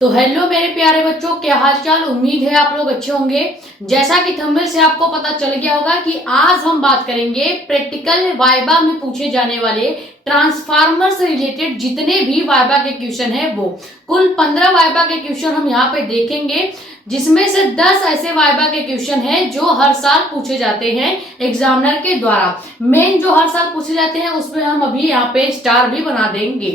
तो हेलो मेरे प्यारे बच्चों, क्या हाल चाल। उम्मीद है आप लोग अच्छे होंगे। जैसा कि थंबनेल से आपको पता चल गया होगा कि आज हम बात करेंगे प्रैक्टिकल वाइबा में पूछे जाने वाले ट्रांसफार्मर से रिलेटेड जितने भी वाइबा के क्वेश्चन है वो कुल 15 वाइबा के क्वेश्चन हम यहाँ पे देखेंगे, जिसमें से 10 ऐसे वाइबा के क्वेश्चन हैं जो हर साल पूछे जाते हैं एग्जामिनर के द्वारा। मेन जो हर साल पूछे जाते हैं उसमें हम अभी यहाँ पे स्टार भी बना देंगे।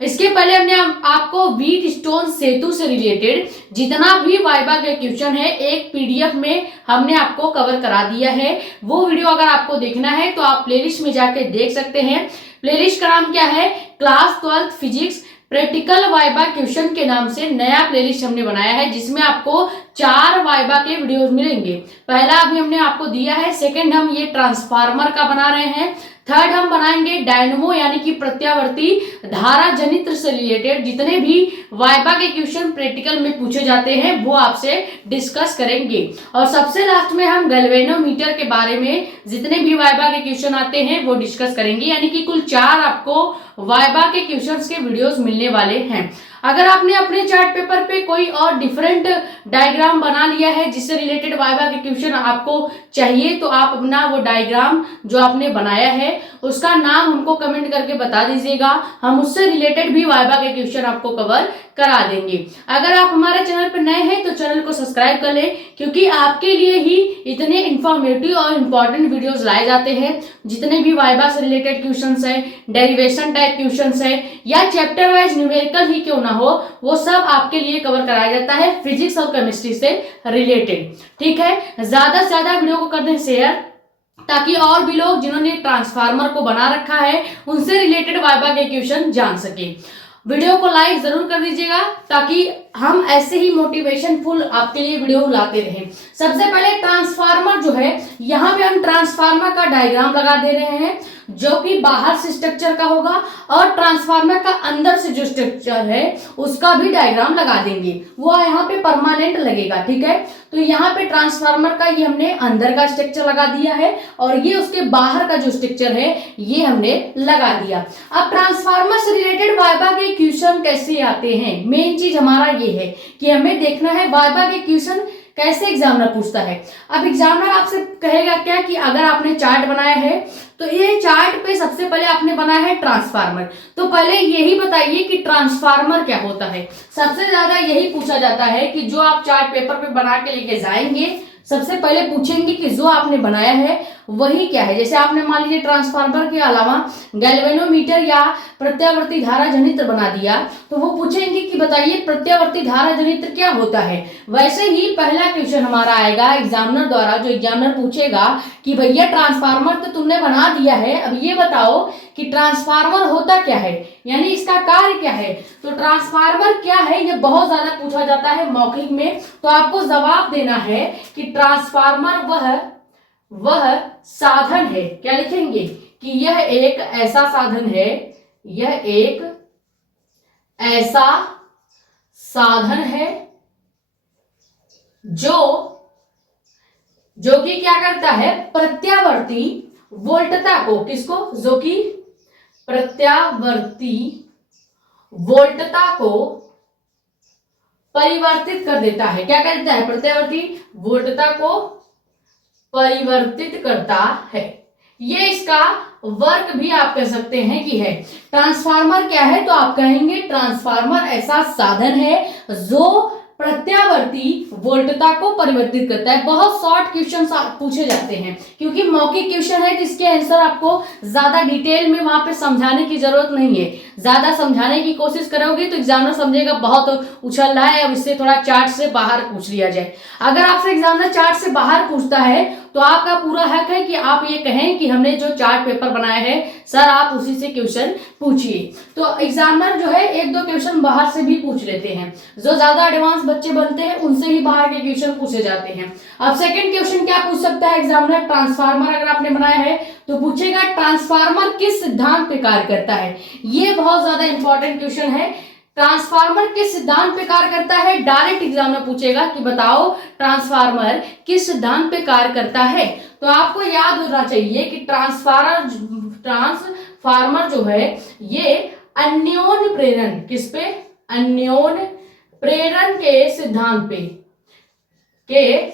इसके पहले हमने आपको व्हीट स्टोन सेतु से रिलेटेड जितना भी वाइबा के क्वेश्चन है एक पीडीएफ में हमने आपको कवर करा दिया है। वो वीडियो अगर आपको देखना है तो आप प्लेलिस्ट में जाके देख सकते हैं। प्लेलिस्ट का नाम क्या है? Class 12 physics practical viva question के नाम से नया प्लेलिस्ट हमने बनाया है, जिसमें आपको 4 वाइबा के वीडियोस मिलेंगे। पहला अभी हमने आपको दिया है, सेकंड हम ये ट्रांसफार्मर का बना रहे हैं, थर्ड हम बनाएंगे डायनमो यानी कि प्रत्यावर्ती धारा जनित्र से रिलेटेड जितने भी वाइबा के क्वेश्चन प्रैक्टिकल में पूछे जाते हैं वो आपसे डिस्कस करेंगे। और सबसे लास्ट में हम गैल्वेनोमीटर के बारे में जितने भी वाइबा के क्वेश्चन आते हैं वो डिस्कस करेंगे। यानी कि कुल 4 आपको वाइबा के क्वेश्चंस के वीडियोस मिलने वाले हैं। अगर आपने अपने चार्ट पेपर पे कोई और डिफरेंट डायग्राम बना लिया है जिससे रिलेटेड वाइबा के क्वेश्चन आपको चाहिए तो आप अपना वो डायग्राम जो आपने बनाया है उसका नाम हमको कमेंट करके बता दीजिएगा। हम उससे रिलेटेड भी वाइबा के क्वेश्चन आपको कवर करा देंगे। अगर आप हमारे चैनल पर नए हैं तो चैनल को सब्सक्राइब कर लें, क्योंकि आपके लिए ही इतने इंफॉर्मेटिव और इम्पोर्टेंट वीडियोस लाए जाते हैं। जितने भी वाइबा से रिलेटेड क्वेश्चंस है, डेरिवेशन टाइप क्वेश्चंस है या चैप्टर वाइज न्यूमेरिकल ही क्यों ना हो, वो सब आपके लिए कवर कराया जाता है फिजिक्स और केमिस्ट्री से रिलेटेड। ठीक है, ज्यादा से ज्यादा वीडियो को कर दें शेयर, ताकि और भी लोग जिन्होंने ट्रांसफार्मर को बना रखा है उनसे रिलेटेड वाइबा के क्वेश्चन जान सके। वीडियो को लाइक जरूर कर दीजिएगा ताकि हम ऐसे ही मोटिवेशन फुल आपके लिए वीडियो लाते रहें। सबसे पहले ट्रांसफार्मर जो है, यहाँ पे हम ट्रांसफार्मर का डायग्राम लगा दे रहे हैं जो कि बाहर से स्ट्रक्चर का होगा, और ट्रांसफार्मर का अंदर से जो स्ट्रक्चर है उसका भी डायग्राम लगा देंगे। वो यहाँ पे परमानेंट लगेगा। ठीक है, तो यहाँ पे ट्रांसफार्मर का ये हमने अंदर का स्ट्रक्चर लगा दिया है और ये उसके बाहर का जो स्ट्रक्चर है ये हमने लगा दिया। अब ट्रांसफार्मर से रिलेटेड वाइबा के क्वेश्चन कैसे आते हैं, मेन चीज हमारा ये है कि हमें देखना है वाइबा के क्वेश्चन कैसे एग्जामिनर पूछता है। अब एग्जामिनर आपसे कहेगा क्या कि अगर आपने चार्ट बनाया है तो ये चार्ट पे सबसे पहले आपने बनाया है ट्रांसफार्मर, तो पहले यही बताइए कि ट्रांसफार्मर क्या होता है। सबसे ज्यादा यही पूछा जाता है कि जो आप चार्ट पेपर पे बना के लेके जाएंगे सबसे पहले पूछेंगे कि जो आपने बनाया है वही क्या है। जैसे आपने मान लीजिए ट्रांसफार्मर के अलावा गैल्वेनोमीटर या प्रत्यावर्ती धारा जनित्र बना दिया तो वो पूछेंगे कि बताइए प्रत्यावर्ती धारा जनित्र क्या होता है। वैसे ही पहला क्वेश्चन हमारा आएगा एग्जामिनर द्वारा, जो एग्जामिनर पूछेगा कि भैया ट्रांसफार्मर तो तुमने बना दिया है, अब ये बताओ कि ट्रांसफार्मर होता क्या है, यानी इसका कार्य क्या है। तो ट्रांसफार्मर क्या है ये बहुत ज्यादा पूछा जाता है मौखिक में, तो आपको जवाब देना है कि ट्रांसफार्मर वह साधन है। क्या लिखेंगे कि यह एक ऐसा साधन है, यह एक ऐसा साधन है जो कि क्या करता है, प्रत्यावर्ती वोल्टता को, किसको, जो कि प्रत्यावर्ती वोल्टता को परिवर्तित कर देता है। क्या करता है, प्रत्यावर्ती वोल्टता को परिवर्तित करता है। ये इसका वर्क भी आप कह सकते हैं कि है। ट्रांसफार्मर क्या है, तो आप कहेंगे ट्रांसफार्मर ऐसा साधन है जो प्रत्यावर्ती वोल्टता को परिवर्तित करता है। बहुत शॉर्ट क्वेश्चन पूछे जाते हैं क्योंकि मौखिक क्वेश्चन है, तो इसके आंसर आपको ज्यादा डिटेल में वहां पे समझाने की जरूरत नहीं है। ज्यादा समझाने की कोशिश करोगे तो एग्जामिनर समझेगा बहुत उछल रहा है, अब इससे थोड़ा चार्ट से बाहर पूछ लिया जाए। अगर आपसे एग्जामिनर चार्ट से बाहर पूछता है तो आपका पूरा हक है कि आप ये कहें कि हमने जो चार्ट पेपर बनाया है सर आप उसी से क्वेश्चन पूछिए। तो एग्जामिनर जो है 1-2 क्वेश्चन बाहर से भी पूछ लेते हैं, जो ज्यादा एडवांस बच्चे बनते हैं उनसे ही बाहर के क्वेश्चन पूछे जाते हैं। अब सेकंड क्वेश्चन क्या पूछ सकता है एग्जामिनर, ट्रांसफार्मर अगर आपने बनाया है तो पूछेगा ट्रांसफार्मर किस सिद्धांत पे कार्य करता है। ये बहुत ज्यादा इंपॉर्टेंट क्वेश्चन है। ट्रांसफार्मर किस सिद्धांत पे कार्य करता है, डायरेक्ट एग्जाम में पूछेगा कि बताओ ट्रांसफार्मर किस सिद्धांत पे कार्य करता है। तो आपको याद होना चाहिए कि ट्रांसफार्मर जो है ये अन्योन्य प्रेरण, किस पे, अन्योन्य प्रेरण के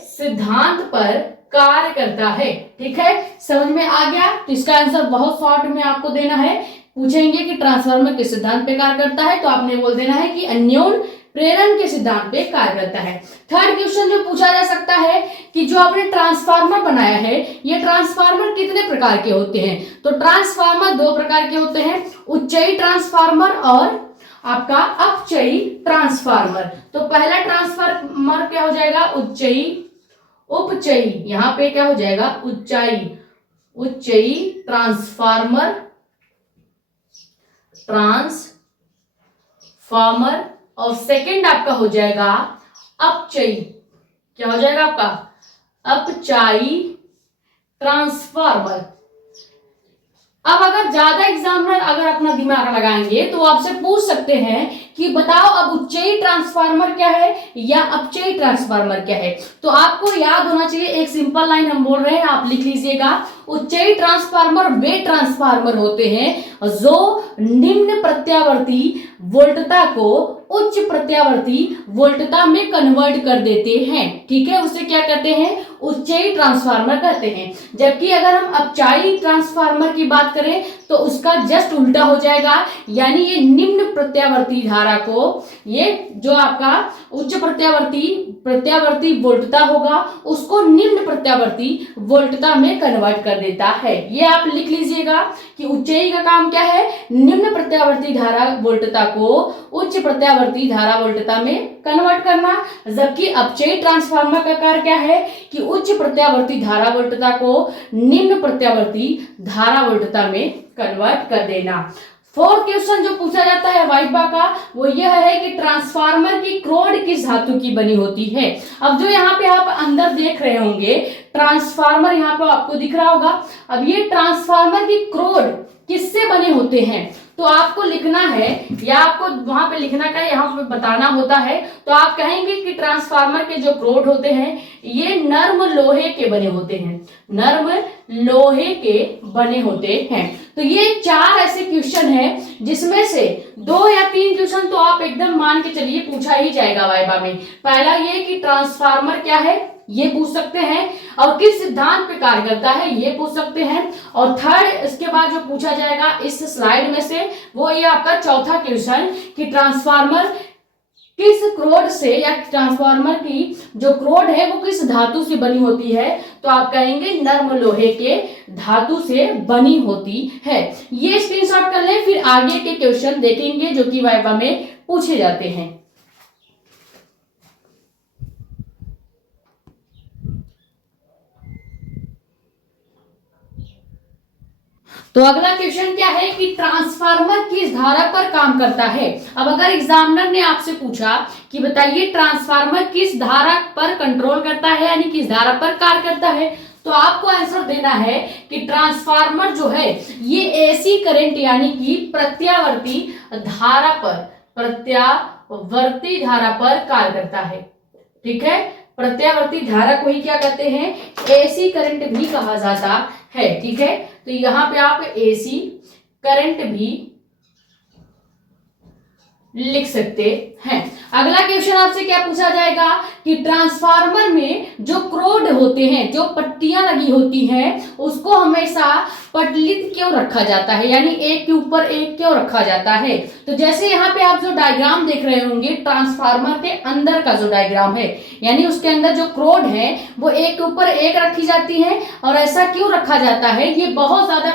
सिद्धांत पर कार्य करता है। ठीक है, समझ में आ गया। तो इसका आंसर बहुत शॉर्ट में आपको देना है। पूछेंगे कि ट्रांसफार्मर किस सिद्धांत पे कार्य करता है, तो आपने बोल देना है कि अन्योन प्रेरण के सिद्धांत पे कार्य करता है। थर्ड क्वेश्चन जो पूछा जा सकता है कि जो आपने ट्रांसफार्मर बनाया है, ये ट्रांसफार्मर कितने प्रकार के होते हैं? तो ट्रांसफार्मर दो प्रकार के होते हैं, उच्चयी ट्रांसफार्मर और आपका अपचयी ट्रांसफार्मर। तो पहला ट्रांसफार्मर क्या हो जाएगा? उच्चयी, उपचयी, यहां पे क्या हो जाएगा? उच्चयी ट्रांसफार्मर, और सेकंड आपका हो जाएगा अपचयी। क्या हो जाएगा आपका? अपचयी ट्रांसफार्मर। अब अगर ज्यादा एग्जामिनर अगर अपना दिमाग लगाएंगे तो आपसे पूछ सकते हैं कि बताओ अब उच्चयी ट्रांसफार्मर क्या है या अपचयी ट्रांसफार्मर क्या है। तो आपको याद होना चाहिए, एक सिंपल लाइन हम बोल रहे हैं, आप लिख लीजिएगा। उच्चयी ट्रांसफार्मर वे ट्रांसफार्मर होते हैं जो निम्न प्रत्यावर्ती वोल्टता को उच्च प्रत्यावर्ती वोल्टता में कन्वर्ट कर देते हैं। ठीक है, उसे क्या कहते हैं? उच्चयी ट्रांसफार्मर कहते हैं। जबकि अगर हम अपचयी ट्रांसफार्मर की बात करें तो उसका जस्ट उल्टा हो जाएगा, यानी ये निम्न प्रत्यावर्ती धारा को, ये जो आपका उच्च प्रत्यावर्ती वोल्टता होगा उसको निम्न प्रत्यावर्ती वोल्टता में कन्वर्ट कर देता है। ये आप लिख लीजिएगा कि उच्चयी का काम क्या है? निम्न प्रत्यावर्ती धारा वोल्टता को उच्च प्रत्यावर्ती धारा वोल्टता में कन्वर्ट करना। जबकि अपचयी ट्रांसफार्मर का कार्य क्या है कि उच्च प्रत्यावर्ती धारा वोल्टता को निम्न प्रत्यावर्ती धारा वोल्टता में कन्वर्ट कर देना। फोर्थ क्वेश्चन जो पूछा जाता है वाइवा का, वो यह है कि ट्रांसफार्मर की क्रोड किस धातु की बनी होती है। अब जो यहाँ पे आप अंदर देख रहे होंगे ट्रांसफार्मर, यहाँ पे आपको दिख रहा होगा। अब ये ट्रांसफार्मर की क्रोड किससे बने होते हैं? तो आपको लिखना है या आपको वहां पे लिखना का यहाँ पे बताना होता है। तो आप कहेंगे कि ट्रांसफार्मर के जो क्रोड होते हैं ये नर्म लोहे के बने होते हैं, नर्म लोहे के बने होते हैं। तो ये चार ऐसे क्वेश्चन हैं जिसमें से 2 या 3 क्वेश्चन तो आप एकदम मान के चलिए पूछा ही जाएगा वाइवा में। पहला ये कि ट्रांसफार्मर क्या है ये पूछ सकते हैं, और किस सिद्धांत पे कार्य करता है ये पूछ सकते हैं। और थर्ड इसके बाद जो पूछा जाएगा इस स्लाइड में से वो ये आपका चौथा क्वेश्चन कि ट्रांसफार्मर किस क्रोड से, या ट्रांसफार्मर की जो क्रोड है वो किस धातु से बनी होती है। तो आप कहेंगे नर्म लोहे के धातु से बनी होती है। ये स्क्रीनशॉट कर लें, फिर आगे के क्वेश्चन देखेंगे जो कि वाइवा में पूछे जाते हैं। तो अगला क्वेश्चन क्या है कि ट्रांसफार्मर किस धारा पर काम करता है। अब अगर एग्जामिनर ने आपसे पूछा कि बताइए ट्रांसफार्मर किस धारा पर कंट्रोल करता है, यानी किस धारा पर कार्य करता है, तो आपको आंसर देना है कि ट्रांसफार्मर जो है ये एसी करंट यानी कि प्रत्यावर्ती धारा पर कार्य करता है। ठीक है, प्रत्यावर्ती धारा को ही क्या कहते हैं? एसी करंट भी कहा जाता है। ठीक है, तो यहां पे आप एसी करंट भी लिख सकते हैं। अगला क्वेश्चन आपसे क्या पूछा जाएगा कि ट्रांसफार्मर में जो क्रोड होते हैं, जो पट्टियां लगी होती हैं, उसको हमेशा पटलित क्यों रखा जाता है, यानी एक के ऊपर एक क्यों रखा जाता है। तो जैसे यहाँ पे आप जो डायग्राम देख रहे होंगे ट्रांसफार्मर के अंदर का जो डायग्राम है, यानी उसके अंदर जो क्रोड है वो एक के ऊपर एक रखी जाती है। और ऐसा क्यों रखा जाता है, ये बहुत ज्यादा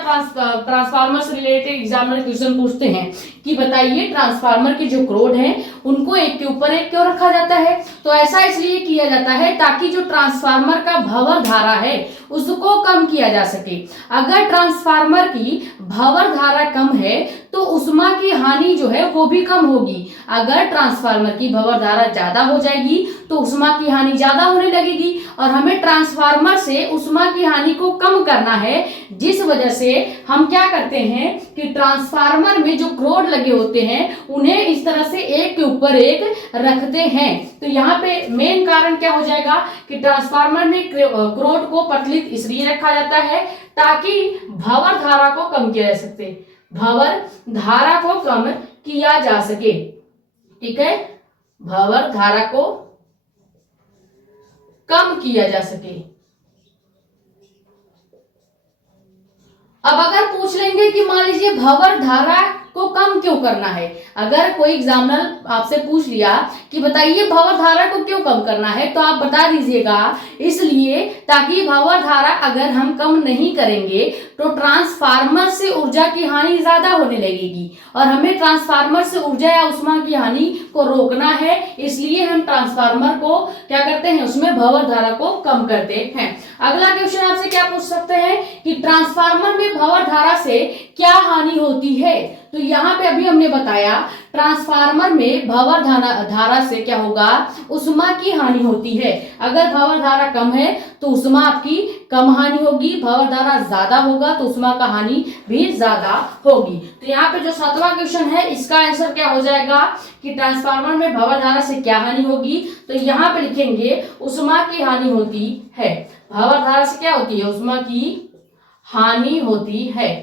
ट्रांसफार्मर से रिलेटेड एग्जामिनर क्वेश्चन पूछते हैं कि बताइए ट्रांसफार्मर के जो क्रोड हैं उनको एक के ऊपर एक क्यों रखा जाता है। तो ऐसा इसलिए किया जाता है ताकि जो ट्रांसफार्मर का भंवर धारा है उसको कम किया जा सके। अगर ट्रांसफार्मर की भंवर धारा कम है तो उष्मा की हानि जो है वो भी कम होगी। अगर ट्रांसफार्मर की भंवर धारा ज्यादा हो जाएगी तो उष्मा की हानि ज्यादा होने लगेगी, और हमें ट्रांसफार्मर से उष्मा की हानि को कम करना है, जिस वजह से हम क्या करते हैं कि ट्रांसफार्मर में जो क्रोड लगे होते हैं उन्हें इस तरह से एक के ऊपर एक रखते हैं। तो यहाँ पे मेन कारण क्या हो जाएगा कि ट्रांसफार्मर में क्रोड को पटलित इसलिए रखा जाता है ताकि भंवर धारा को कम किया जा सके, भंवर धारा को कम किया जा सके। ठीक है, भंवर धारा को कम किया जा सके। अब अगर पूछ लेंगे कि मान लीजिए भंवर धारा को कम क्यों करना है, अगर कोई एग्जामिनर आपसे पूछ लिया कि बताइए भंवर धारा को क्यों कम करना है, तो आप बता दीजिएगा इसलिए ताकि भंवर धारा अगर हम कम नहीं करेंगे तो ट्रांसफार्मर से ऊर्जा की हानि ज्यादा होने लगेगी और हमें ट्रांसफार्मर से ऊर्जा या ऊष्मा की हानि को रोकना है, इसलिए हम ट्रांसफार्मर को क्या करते हैं, उसमें भंवर धारा को कम करते हैं। अगला क्वेश्चन आपसे क्या पूछ सकते हैं कि ट्रांसफार्मर में भंवर धारा से क्या हानि होती है, तो यहाँ पे अभी हमने बताया ट्रांसफार्मर में भंवर धारा से क्या होगा, ऊष्मा की हानि होती है। अगर भंवर धारा कम है तो ऊष्मा आपकी कम हानि होगी, भंवर धारा ज्यादा होगा तो ऊष्मा का हानि भी ज्यादा होगी। तो यहाँ पे जो 7वां क्वेश्चन है इसका आंसर क्या हो जाएगा कि ट्रांसफार्मर में भंवर धारा से क्या हानि होगी, तो यहाँ पे लिखेंगे ऊष्मा की हानि होती है। भंवर धारा से क्या होती है, ऊष्मा की हानि होती है।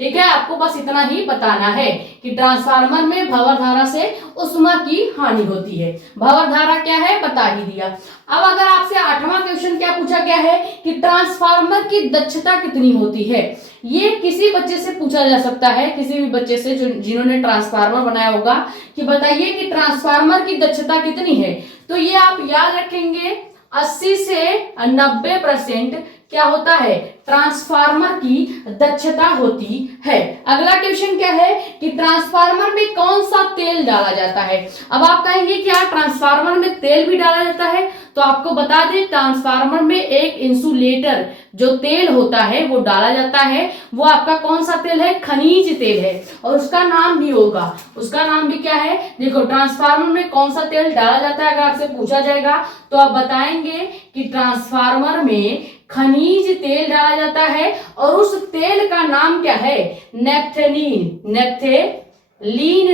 ठीक है, आपको बस इतना ही बताना है कि ट्रांसफार्मर में भंवर धारा से ऊष्मा की हानि होती है। भंवर धारा क्या है बता ही दिया। अब अगर आपसे 8वां क्वेश्चन क्या पूछा गया है कि ट्रांसफार्मर की दक्षता कितनी होती है, ये किसी बच्चे से पूछा जा सकता है, किसी भी बच्चे से जिन्होंने ट्रांसफार्मर बनाया होगा कि बताइए कि ट्रांसफार्मर की दक्षता कितनी है, तो ये आप याद रखेंगे 80 से 90% क्या होता है, ट्रांसफार्मर की दक्षता होती है। अगला क्वेश्चन क्या है कि ट्रांसफार्मर में कौन सा तेल डाला जाता है। अब आप कहेंगे क्या ट्रांसफार्मर में तेल भी डाला जाता है, तो आपको बता दें ट्रांसफार्मर में एक इंसुलेटर जो तेल होता है वो डाला जाता है। वो आपका कौन सा तेल है, खनिज तेल है और उसका नाम भी होगा, उसका नाम भी क्या है, देखो ट्रांसफार्मर में कौन सा तेल डाला जाता है अगर आपसे पूछा जाएगा तो आप बताएंगे कि ट्रांसफार्मर में खनिज तेल डाला जाता है और उस तेल का नाम क्या है, नेफ्थेलीन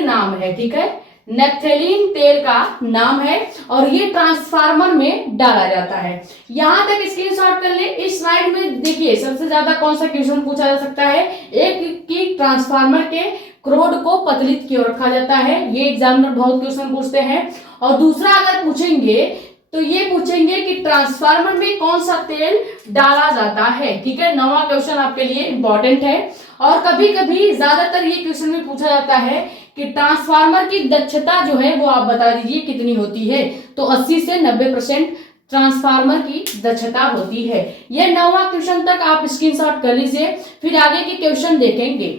नाम है। ठीक है, नेफ्थेलीन तेल का नाम है और ये ट्रांसफार्मर में डाला जाता है। यहां तक स्क्रीनशॉट कर ले। इस स्लाइड में देखिए सबसे ज्यादा कौन सा क्वेश्चन पूछा जा सकता है, एक कि ट्रांसफार्मर के क्रोड को पतलित क्यों रखा जाता है, ये एग्जामिनर बहुत क्वेश्चन पूछते हैं। और दूसरा अगर पूछेंगे तो ये पूछेंगे कि ट्रांसफार्मर में कौन सा तेल डाला जाता है। ठीक है, 9वां क्वेश्चन आपके लिए इंपॉर्टेंट है। और कभी कभी ज्यादातर ये क्वेश्चन में पूछा जाता है कि ट्रांसफार्मर की दक्षता जो है वो आप बता दीजिए कितनी होती है, तो 80 से 90% ट्रांसफार्मर की दक्षता होती है। ये 9वां क्वेश्चन तक आप स्क्रीनशॉट कर लीजिए, फिर आगे के क्वेश्चन देखेंगे।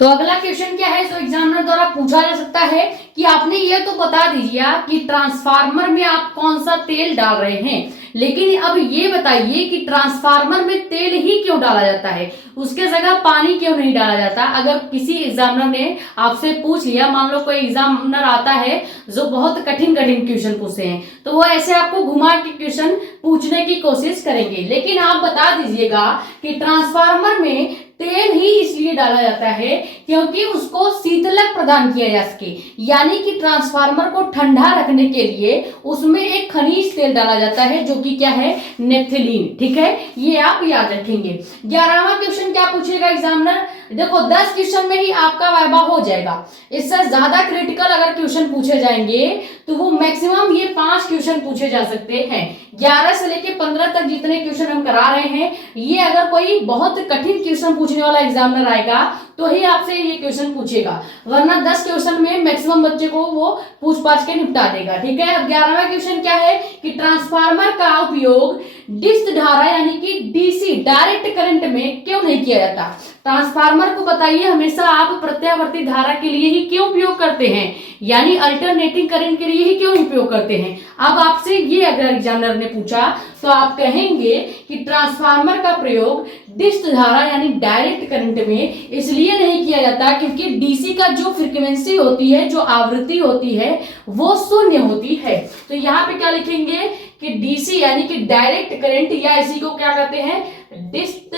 तो अगला क्वेश्चन क्या है जो एग्जामिनर द्वारा पूछा जा सकता है कि आपने ये तो बता दीजिए कि ट्रांसफार्मर में आप कौन सा तेल डाल रहे हैं, लेकिन अब ये बताइए कि ट्रांसफार्मर में तेल ही क्यों डाला जाता है, उसके जगह पानी क्यों नहीं डाला जाता। अगर किसी एग्जामिनर ने आपसे पूछ लिया, मान लो कोई एग्जामिनर आता है जो बहुत कठिन कठिन क्वेश्चन पूछते हैं, तो वो ऐसे आपको घुमा के क्वेश्चन पूछने की कोशिश करेंगे, लेकिन आप बता दीजिएगा कि ट्रांसफार्मर में तेल ही इसलिए डाला जाता है क्योंकि उसको शीतलक प्रदान किया जा सके, यानी कि ट्रांसफार्मर को ठंडा रखने के लिए उसमें एक खनिज तेल डाला जाता है जो कि क्या है, नेफ्थेलीन। ठीक है, ये आप याद रखेंगे। 11वां क्वेश्चन क्या पूछेगा एग्जामिनर, देखो 10 क्वेश्चन में ही आपका वाइवा हो जाएगा। इससे ज्यादा क्रिटिकल अगर क्वेश्चन पूछे जाएंगे तो वो मैक्सिमम ये 5 क्वेश्चन पूछे जा सकते हैं। 11 से लेके 15 तक जितने क्वेश्चन हम करा रहे हैं, ये अगर कोई बहुत कठिन क्वेश्चन पूछने वाला एग्जामिनर आएगा तो ही आपसे ये क्वेश्चन पूछेगा, वरना 10 क्वेश्चन में मैक्सिमम बच्चे को वो पूछ पाछ के निपटा देगा। ठीक है, अब 11वां क्वेश्चन क्या है कि ट्रांसफार्मर का उपयोग डिस्क धारा यानी कि डीसी डायरेक्ट करंट में क्यों नहीं किया जाता। ट्रांसफार्मर को बताइए हमेशा आप प्रत्यावर्ती धारा के लिए ही क्यों उपयोग करते हैं, यानी अल्टरनेटिंग करंट के लिए ही क्यों उपयोग करते हैं। अब आपसे ये अगर एग्जामिनर ने पूछा तो आप कहेंगे कि ट्रांसफार्मर का प्रयोग डिस्क धारा यानी डायरेक्ट करंट में इसलिए नहीं किया जाता क्योंकि डीसी का जो फ्रीक्वेंसी होती है, जो आवृत्ति होती है वो शून्य होती है। तो यहाँ पे क्या लिखेंगे कि डीसी यानी कि डायरेक्ट करंट, या इसी को क्या कहते हैं, डिस्क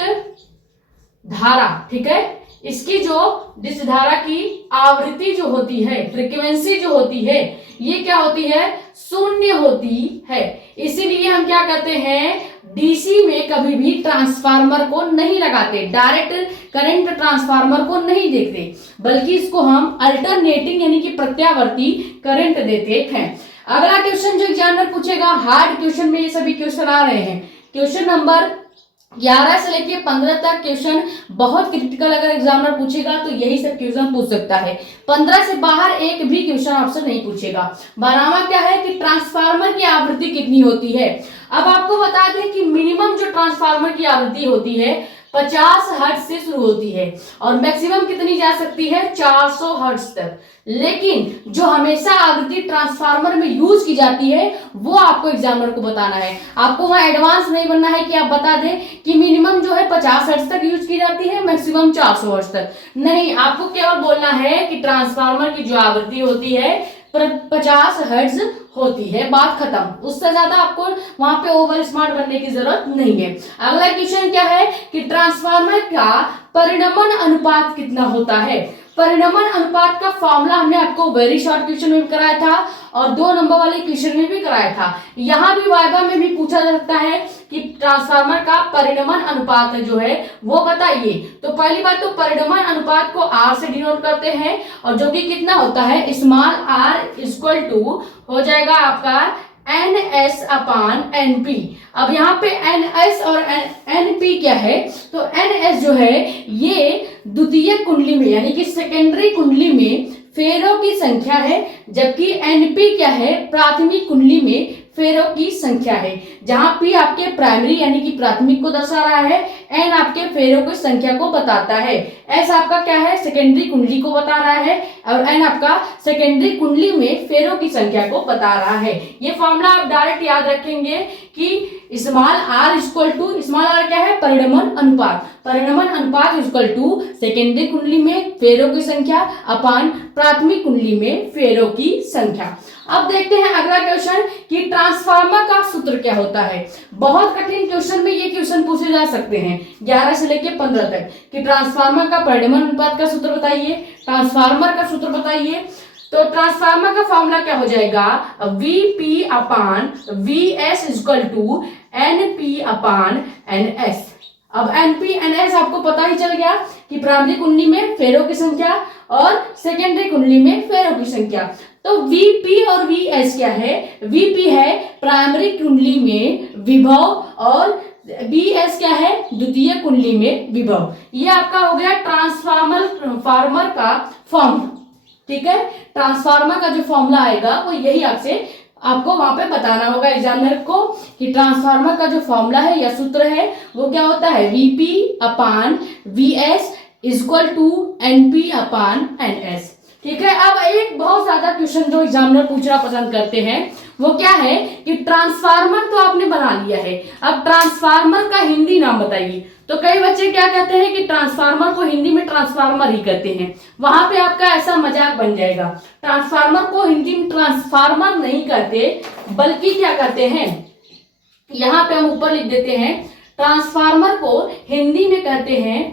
धारा। ठीक है, इसकी जो डिस्क धारा की आवृत्ति जो होती है, फ्रीक्वेंसी जो होती है, ये क्या होती है, शून्य होती है। इसीलिए हम क्या करते हैं, डीसी में कभी भी ट्रांसफार्मर को नहीं लगाते, डायरेक्ट करंट ट्रांसफार्मर को नहीं देखते, बल्कि इसको हम अल्टरनेटिंग यानी कि प्रत्यावर्ती करंट देते हैं। अगला क्वेश्चन जो एग्जामिनर पूछेगा, हार्ड क्वेश्चन में ये सभी क्वेश्चन आ रहे हैं। क्वेश्चन नंबर 11 से लेके 15 तक क्वेश्चन बहुत क्रिटिकल, अगर एग्जामिनर पूछेगा तो यही सब क्वेश्चन पूछ सकता है। 15 से बाहर एक भी क्वेश्चन आपसे नहीं पूछेगा। 12वां क्या है कि ट्रांसफार्मर की आवृत्ति कितनी होती है। अब आपको बता दें कि मिनिमम जो ट्रांसफार्मर की आवृत्ति होती है 50 हर्ट्ज से शुरू होती है और मैक्सिमम कितनी जा सकती है, 400 हर्ट्ज तक। लेकिन जो हमेशा आवृत्ति ट्रांसफार्मर में यूज की जाती है वो आपको एग्जामिनर को बताना है। आपको वहां एडवांस नहीं बनना है कि आप बता दें कि मिनिमम जो है 50 हर्ट्ज तक यूज की जाती है, मैक्सिमम 400 हर्ट्ज तक। नहीं, आपको केवल बोलना है कि ट्रांसफार्मर की जो आवृत्ति होती है 50 हर्ट्ज होती है, बात खत्म। उससे ज्यादा आपको वहां पे ओवर स्मार्ट बनने की जरूरत नहीं है। अगला क्वेश्चन क्या है कि ट्रांसफार्मर का परिणमन अनुपात कितना होता है। परिणमन अनुपात का फॉर्मूला हमने आपको वेरी शॉर्ट क्वेश्चन में भी कराया था और 2 नंबर वाले क्वेश्चन में भी कराया था। यहाँ भी वाइवा में भी पूछा जा सकता है कि ट्रांसफार्मर का परिणमन अनुपात जो है वो बताइए। तो पहली बात तो परिणमन अनुपात को आर से डिनोट करते हैं और जो कि कितना होता है, स्मॉल आर इक्वल टू हो जाएगा आपका NS अपान NP। अब यहाँ पे NS और NP क्या है, तो NS जो है ये द्वितीयक कुंडली में यानी कि सेकेंडरी कुंडली में फेरों की संख्या है, जबकि NP क्या है, प्राथमिक कुंडली में फेरों की संख्या है। जहां P आपके प्राइमरी यानी कि प्राथमिक को दर्शा रहा है, N आपके फेरों की संख्या को बताता है, S आपका क्या है, सेकेंडरी कुंडली को बता रहा है और N आपका सेकेंडरी कुंडली में फेरों की संख्या को बता रहा है। ये फॉर्मूला आप डायरेक्ट याद रखेंगे कि small R equal to, small R क्या है, परिणमन अनुपात, परिणमन अनुपात इक्वल टू सेकेंडरी कुंडली में फेरों की संख्या अपान प्राथमिक कुंडली में फेरों की संख्या। अब देखते हैं अगला क्वेश्चन कि ट्रांसफार्मर का सूत्र क्या होता है। बहुत कठिन क्वेश्चन में ये क्वेश्चन पूछे जा सकते हैं 11 से लेकर 15 तक कि ट्रांसफार्मर का परिणमन अनुपात का सूत्र बताइए, ट्रांसफार्मर का सूत्र बताइए। तो ट्रांसफार्मर का फॉर्मूला क्या हो जाएगा, Vp upon Vs equal to Np upon Ns। अब Np Ns आपको पता ही चल गया कि प्राइमरी कुंडली में फेरों की संख्या और सेकेंडरी कुंडली में फेरों की संख्या। तो Vp और Vs क्या है, Vp है प्राइमरी कुंडली में विभव और Vs क्या है, द्वितीय कुंडली में विभव। ये आपका हो गया ट्रांसफार्मर का फॉर्मूला। ठीक है, ट्रांसफार्मर का जो फॉर्मूला आएगा वो यही आपको वहां पे बताना होगा एग्जामिनर को कि ट्रांसफार्मर का जो फॉर्मूला है या सूत्र है वो क्या होता है, Vp upon Vs equal to Np upon Ns। ठीक है, अब एक बहुत ज्यादा क्वेश्चन जो एग्जामिनर पूछना पसंद करते हैं वो क्या है कि ट्रांसफार्मर तो आपने बना लिया है, अब ट्रांसफार्मर का हिंदी नाम बताइए। तो कई बच्चे क्या कहते हैं कि ट्रांसफार्मर को हिंदी में ट्रांसफार्मर ही कहते हैं, वहां पे आपका ऐसा मजाक बन जाएगा। ट्रांसफार्मर को हिंदी में ट्रांसफार्मर नहीं कहते बल्कि क्या कहते हैं, यहाँ पे हम ऊपर लिख देते हैं, ट्रांसफार्मर को हिंदी में कहते हैं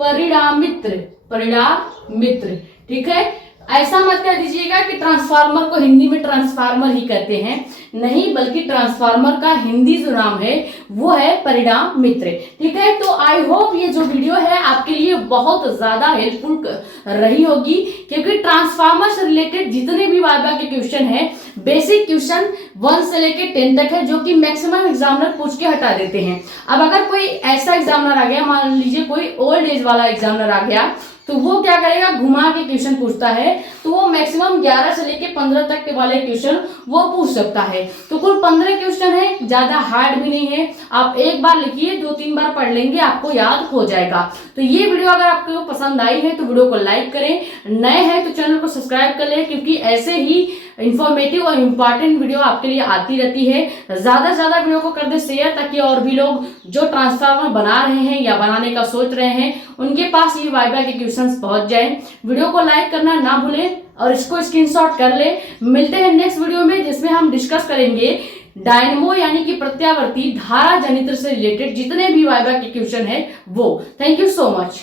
परिणामित्र, परिणामित्र। ठीक है, ऐसा मत कह दीजिएगा कि ट्रांसफार्मर को हिंदी में ट्रांसफार्मर ही कहते हैं, नहीं, बल्कि ट्रांसफार्मर का हिंदी जो नाम है वो है परिणाम मित्र। ठीक है, तो आई होप ये जो वीडियो है आपके लिए बहुत ज्यादा हेल्पफुल रही होगी, क्योंकि ट्रांसफार्मर से रिलेटेड जितने भी वाइवा के क्वेश्चन है, बेसिक क्वेश्चन 1 से लेकर 10 तक है, जो कि मैक्सिमम एग्जामिनर पूछ के हटा देते हैं। अब अगर कोई ऐसा एग्जामिनर आ गया, मान लीजिए कोई ओल्ड एज वाला एग्जामिनर आ गया, तो वो क्या करेगा, घुमा के क्वेश्चन पूछता है, तो वो मैक्सिमम 11 से लेके 15 तक के वाले क्वेश्चन वो पूछ सकता है। तो कुल 15 क्वेश्चन है, ज्यादा हार्ड भी नहीं है, आप एक बार लिखिए, 2-3 बार पढ़ लेंगे, आपको याद हो जाएगा। तो ये वीडियो अगर आपको पसंद आई है तो वीडियो को लाइक करें, नए हैं तो चैनल को सब्सक्राइब कर लें, क्योंकि ऐसे ही इंफॉर्मेटिव और इम्पॉर्टेंट वीडियो आपके लिए आती रहती है। ज्यादा से ज्यादा वीडियो को कर दे शेयर, ताकि और भी लोग जो ट्रांसफार्मर बना रहे हैं या बनाने का सोच रहे हैं उनके पास ये वाइवा के क्वेश्चंस पहुंच जाए। वीडियो को लाइक करना ना भूलें और इसको स्क्रीनशॉट कर ले। मिलते हैं नेक्स्ट वीडियो में, जिसमें हम डिस्कस करेंगे डायनमो यानी कि प्रत्यावर्ती धारा जनित्र से रिलेटेड जितने भी वाइवा के क्वेश्चन है वो। Thank you so much.